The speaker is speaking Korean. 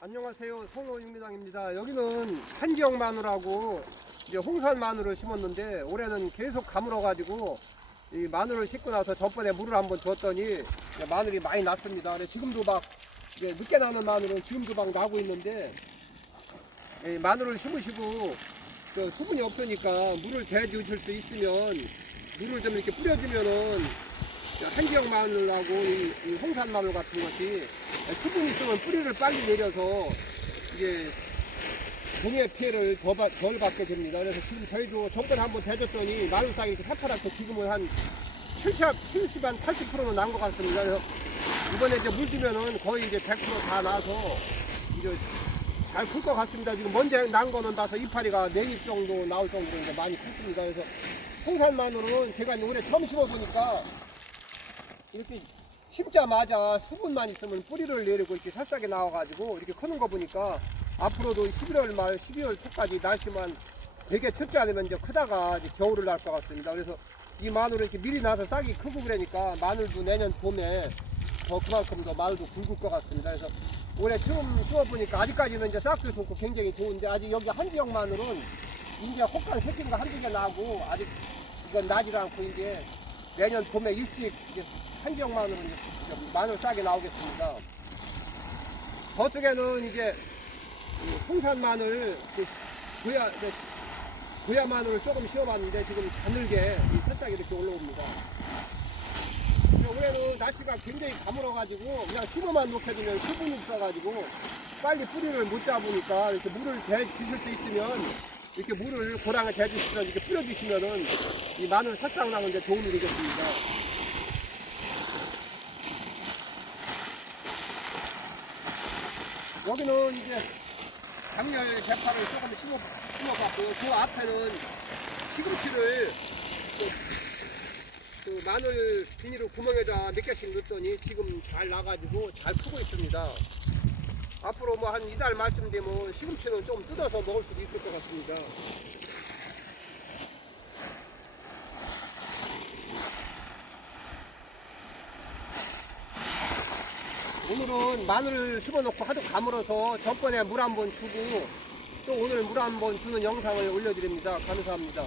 안녕하세요. 송호육미당입니다. 여기는 한지역 마늘하고 이제 홍산 마늘을 심었는데 올해는 계속 가물어 가지고 이 마늘을 심고 나서 전번에 물을 한번 줬더니 마늘이 많이 났습니다. 지금도 막 이제 늦게 나는 마늘은 지금도 막 나고 있는데 이 마늘을 심으시고 그 수분이 없으니까 물을 대주실 수 있으면 물을 좀 이렇게 뿌려주면은 한지역 마늘하고 이, 이 홍산 마늘 같은 것이 수분이 있으면 뿌리를 빨리 내려서 이게 종의 피해를 더 받- 덜 받게 됩니다. 그래서 지금 저희도 전번에 한번 대줬더니 마늘상이 이렇게 새파랗게 지금은 한 70, 70, 한 80%는 난 것 같습니다. 그래서 이번에 이제 물 주면은 거의 이제 100%다 나서 이제 잘 클 것 같습니다. 지금 먼저 난 거는 나서 이파리가 네잎 정도 나올 정도로 이제 많이 컸습니다. 그래서 홍산 마늘은 제가 이제 올해 처음 심어보니까 이렇게 심자마자 수분만 있으면 뿌리를 내리고 이렇게 새싹이 나와가지고 이렇게 크는 거 보니까 앞으로도 11월 말 12월 초까지 날씨만 되게 춥지 않으면 이제 크다가 이제 겨울을 날 것 같습니다. 그래서 이 마늘은 이렇게 미리 나서 싹이 크고 그러니까 마늘도 내년 봄에 더 그만큼 더 마늘도 굵을 것 같습니다. 그래서 올해 처음 심어보니까 아직까지는 이제 싹도 좋고 굉장히 좋은데 아직 여기 한 지역 마늘은 이제 혹한 새끼가 한두 개 나고 아직 이건 나질 않고 이제 내년 봄에 일찍 이제 마늘은 이제 마늘 싸게 나오겠습니다. 저쪽에는 이제 이 홍산 마늘, 그 고야 마늘을 조금 씌워봤는데 지금 가늘게 이 새싹이 이렇게 올라옵니다. 올해는 날씨가 굉장히 가물어가지고 그냥 놓게 되면 수분이 있어가지고 빨리 뿌리를 못 잡으니까 이렇게 물을 대 주실 수 있으면 이렇게 물을 고랑에 대주시면 이렇게 뿌려주시면은 이 마늘 새싹 나는데 도움이 되겠습니다. 여기는 이제 작년 대파를 조금 심어, 심어봤고 그 앞에는 시금치를 그, 그 마늘 비닐을 구멍에다 몇 개씩 넣었더니 지금 잘 나가지고 잘 크고 있습니다. 앞으로 뭐 한 이달 말쯤 되면 시금치는 좀 뜯어서 먹을 수도 있을 것 같습니다. 오늘은 마늘을 심어놓고 하도 가물어서 전번에 물 한 번 주고 또 오늘 물 한 번 주는 영상을 올려드립니다. 감사합니다.